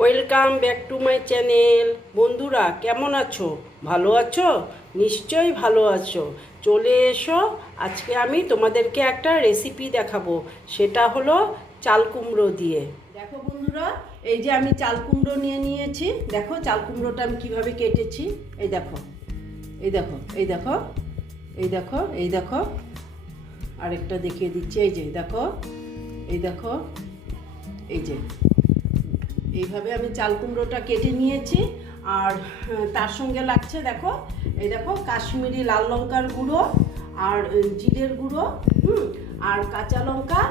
Welcome back to my channel বন্ধুরা, কেমন আছো? ভালো আছো? নিশ্চয়ই ভালো আছো। চলে এসো, আজকে আমি তোমাদেরকে একটা রেসিপি দেখাবো। সেটা হলো চাল কুমড়ো দিয়ে। দেখো বন্ধুরা, এই যে আমি চাল কুমড়ো নিয়ে নিয়েছি। দেখো চাল কুমড়োটা আমি কীভাবে কেটেছি। এই দেখো এই দেখো এই দেখো এই দেখো এই দেখো। আরেকটা দেখিয়ে দিচ্ছি। এই যে দেখো, এই দেখো, এই যে। এইভাবে আমি চাল কুমড়োটা কেটে নিয়েছি। আর তার সঙ্গে লাগছে দেখো, এই দেখো কাশ্মীরি লাল লঙ্কার গুঁড়ো আর জিরের গুঁড়ো, হুম, আর কাঁচা লঙ্কা।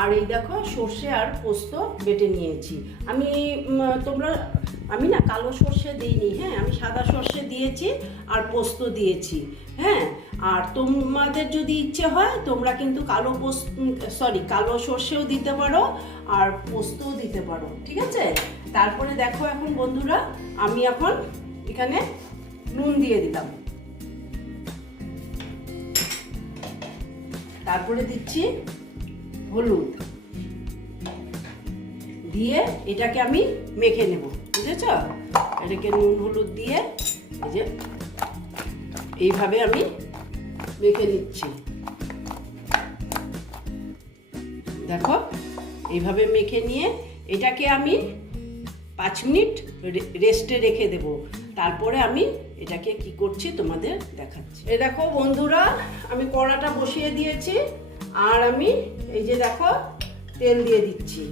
আর এই দেখো সর্ষে আর পোস্ত বেটে নিয়েছি। আমি তোমরা, আমি না কালো সর্ষে দিইনি হ্যাঁ আমি সাদা সর্ষে দিয়েছি আর পোস্ত দিয়েছি হ্যাঁ। আর তোমাদের যদি ইচ্ছে হয়, তোমরা কিন্তু কালো পোস্ত সরি কালো সর্ষেও দিতে পারো আর পোস্তও দিতে পারো, ঠিক আছে? তারপরে দেখো এখন বন্ধুরা, আমি এখন এখানে নুন দিয়ে দিলাম। তারপরে দিচ্ছি হলুদ। দিয়ে এটাকে আমি মেখে নেব, বুঝেছ? এটাকে নুন, হলুদ দিয়ে এই যে এইভাবে আমি মেখে নিচ্ছি। দেখো, এইভাবে মেখে নিয়ে এটাকে আমি পাঁচ মিনিট রেস্টে রেখে দেব। তারপরে আমি এটাকে কি করছি তোমাদের দেখাচ্ছি। এ দেখো বন্ধুরা, আমি কড়াটা বসিয়ে দিয়েছি, আর আমি এই যে দেখো তেল দিয়ে দিচ্ছি।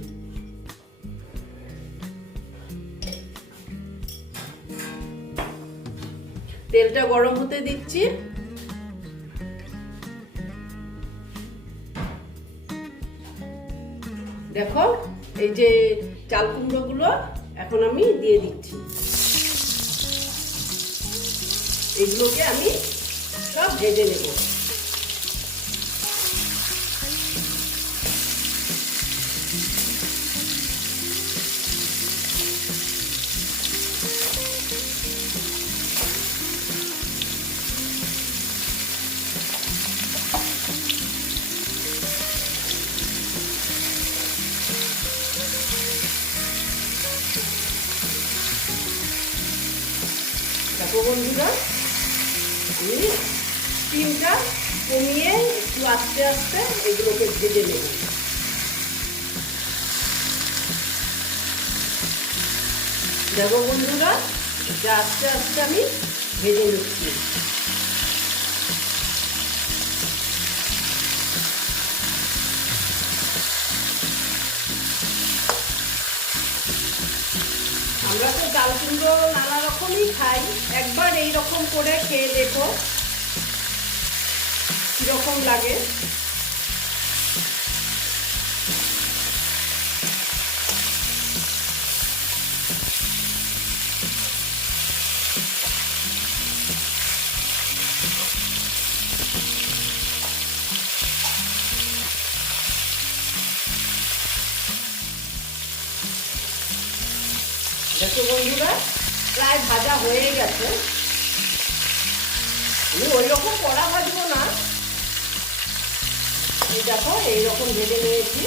তেলটা গরম হতে দিচ্ছি। দেখো এই যে চাল কুমড়োগুলো এখন আমি দিয়ে দিচ্ছি। এগুলোকে আমি সব ভেজে নেব। বন্ধুরা আমি স্টিমটা কমিয়ে একটু আস্তে আস্তে এগুলোকে ভেজে নেব। দেখো বন্ধুরা, এটা আস্তে আস্তে আমি ভেজে নিচ্ছি। আমরা তো ডাল কুমড়ো নানা রকমই খাই। একবার এই রকম করে খেয়ে দেখো। কীরকম লাগে। বন্ধুরা, প্রায় ভাজা হয়ে গেছে। আমি ওই রকম কড়া ভাজবো না। এই দেখো, এইরকম ভেজে নিয়েছি।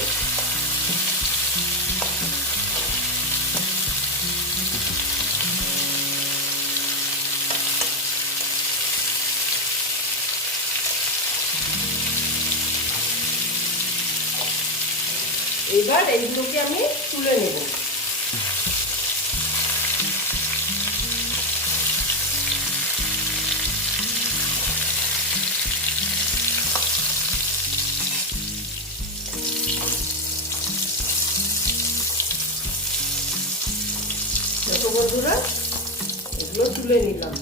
এইবার এইগুলোকে আমি তুলে নিলাম।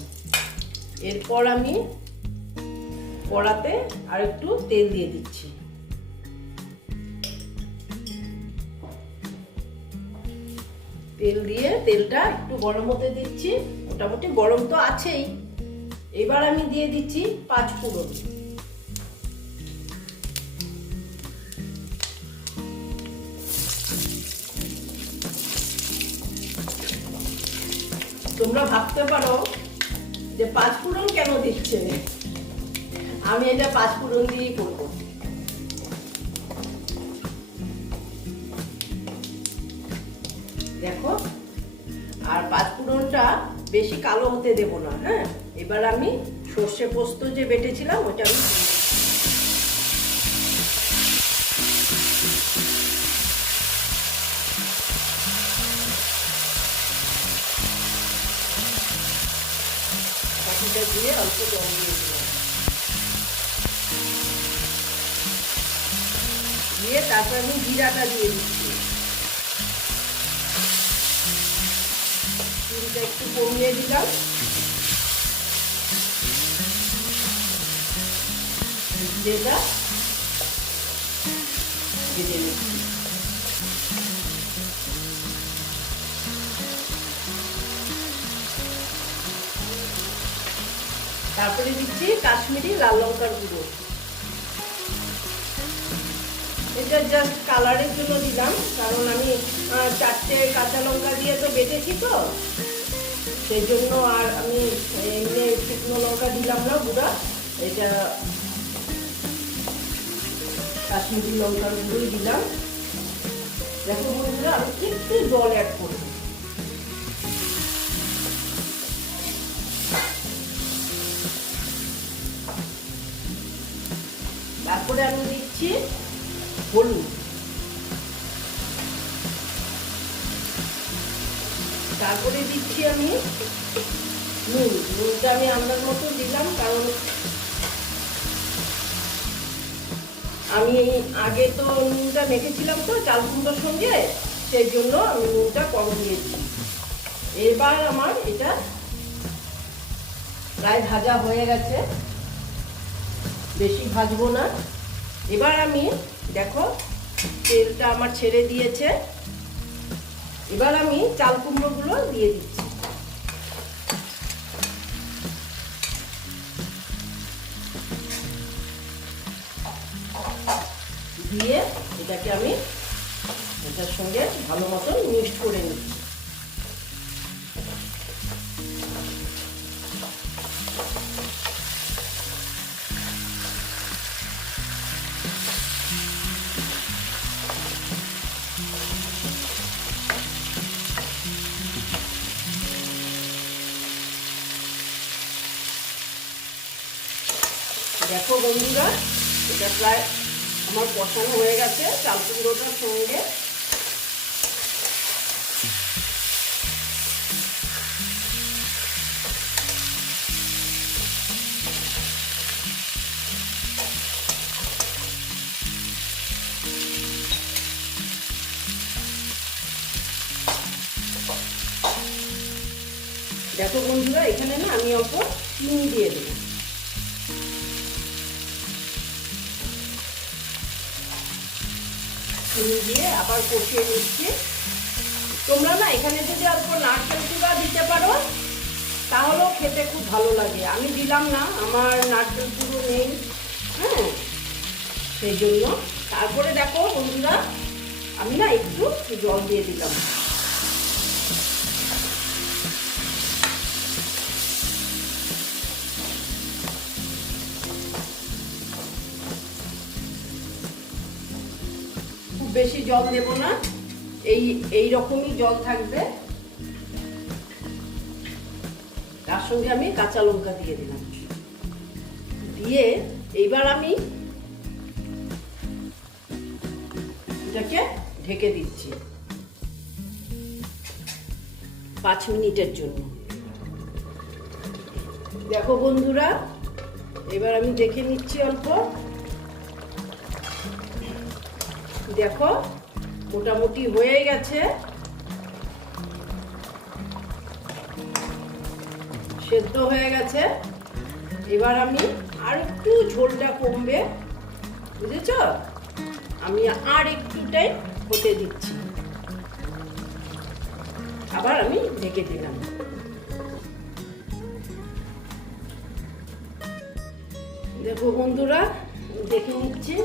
এরপর আমি কড়াতে আর একটু তেল দিয়ে দিচ্ছি। তেল দিয়ে তেলটা একটু গরম হতে দিচ্ছি। মোটামুটি গরম তো আছেই। এবার আমি দিয়ে দিচ্ছি পাঁচ ফোড়ন। তোমরা ভাবতে পারো যে পাঁচ ফোড়ন কেন দিচ্ছে? আমি এটা পাঁচ ফোড়ন দিয়েই করব। দেখো, আর পাঁচফোড়নটা বেশি কালো হতে দেব না হ্যাঁ? এবার আমি সর্ষে পোস্ত যে বেটেছিলাম, ওটা আমি দিয়ে দিয়ে অল্প জল দিয়ে দিলাম দিয়ে তারপর আমি জিরাটা দিয়ে দিচ্ছি। চুলটা একটু কমিয়ে দিলাম। জিরেটা ভেজে নিচ্ছি। তারপরে দিচ্ছি কাশ্মীরি লাল লঙ্কার গুঁড়ো। এটা জাস্ট কালারের জন্য দিলাম, কারণ আমি চারটে কাঁচা লঙ্কা দিয়ে তো বেটেছি তো। সেই জন্য আর আমি এমনি শুকনো লঙ্কা দিলাম না গুঁড়া, এটা কাশ্মীরি লঙ্কার গুঁড়োই দিলাম। দেখো বন্ধুরা, আমি একটু জল অ্যাড করব। তারপরে আমি দিচ্ছি হলুদ। তারপরে দিচ্ছি আমি নুন। নুনটা আমি আন্দাজ মতো দিলাম, কারণ আমি আগে তো নুনটা মেখেছিলাম তো চাল কুমড়োর সঙ্গে, সেই জন্য আমি নুনটা কম দিয়েছি। এবার আমার এটা প্রায় ভাজা হয়ে গেছে। বেশি ভাজবো না। এবার আমি, দেখো, তেলটা আমার ছেড়ে দিয়েছে। এবার আমি চাল কুমড়োগুলো দিয়ে দিচ্ছি। দিয়ে এটাকে আমি এটার সঙ্গে ভালো মতন মিক্সড করে নিচ্ছি। দেখো বন্ধুরা, এটা প্রায় আমার কষানো হয়ে গেছে চাল কুমড়োটার সঙ্গে। দেখো বন্ধুরা, এখানে না আমি অল্প চিনি দিয়ে দেবো। চিনি দিয়ে আবার কষিয়ে নিচ্ছি। তোমরা না এখানে যদি অল্প নারকেল চুড়া দিতে পারো, তাহলেও খেতে খুব ভালো লাগে। আমি দিলাম না, আমার নারকেল চুড়ো নেই। হ্যাঁ সেই জন্য। তারপরে দেখো বন্ধুরা, আমি না একটু জল দিয়ে দিলাম। বেশি জল দেব না। এই এই রকমই জল থাকবে। তার সঙ্গে আমি কাঁচা লঙ্কা দিয়ে দিলাম। দিয়ে এইবার আমি এটাকে ঢেকে দিচ্ছি। পাঁচ মিনিটের জন্য। দেখো বন্ধুরা, এবার আমি দেখে নিচ্ছি অল্প। দেখো, মোটামুটি হয়ে গেছে। সেদ্ধ হয়ে গেছে। এবার আমি আর একটু ঝোলটা কমবে, বুঝেছ? আমি আর একটুটাই হতে দিচ্ছি। আবার আমি ঢেকে দিলাম। দেখো বন্ধুরা, দেখে নিচ্ছি।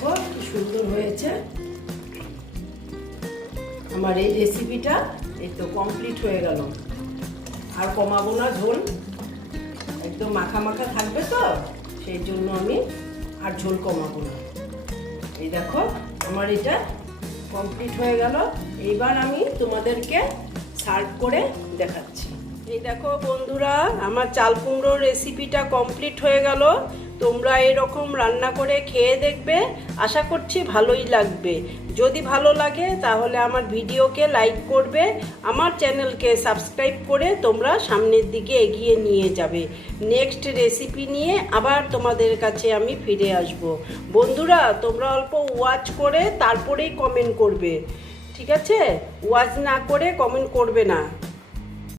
দেখো কি সুন্দর হয়েছে। আমার এই রেসিপিটা এই তো কমপ্লিট হয়ে গেল। আর কমাবো না ঝোল। একদম মাখা মাখা থাকবে তো, সেই জন্য আমি আর ঝোল কমাবো না। এই দেখো, আমার এটা কমপ্লিট হয়ে গেল। এইবার আমি তোমাদেরকে সার্ভ করে দেখাচ্ছি। এই দেখো বন্ধুরা, আমার চাল কুমড়োর রেসিপিটা কমপ্লিট হয়ে গেল। তোমরা এরকম রান্না করে খেয়ে দেখবে। আশা করছি ভালোই লাগবে। যদি ভালো লাগে, তাহলে আমার ভিডিওকে লাইক করবে। আমার চ্যানেলকে সাবস্ক্রাইব করে তোমরা সামনের দিকে এগিয়ে নিয়ে যাবে। নেক্সট রেসিপি নিয়ে আবার তোমাদের কাছে আমি ফিরে আসব। বন্ধুরা, তোমরা অল্প ওয়াচ করে তারপরেই কমেন্ট করবে। ঠিক আছে? ওয়াচ না করে কমেন্ট করবে না।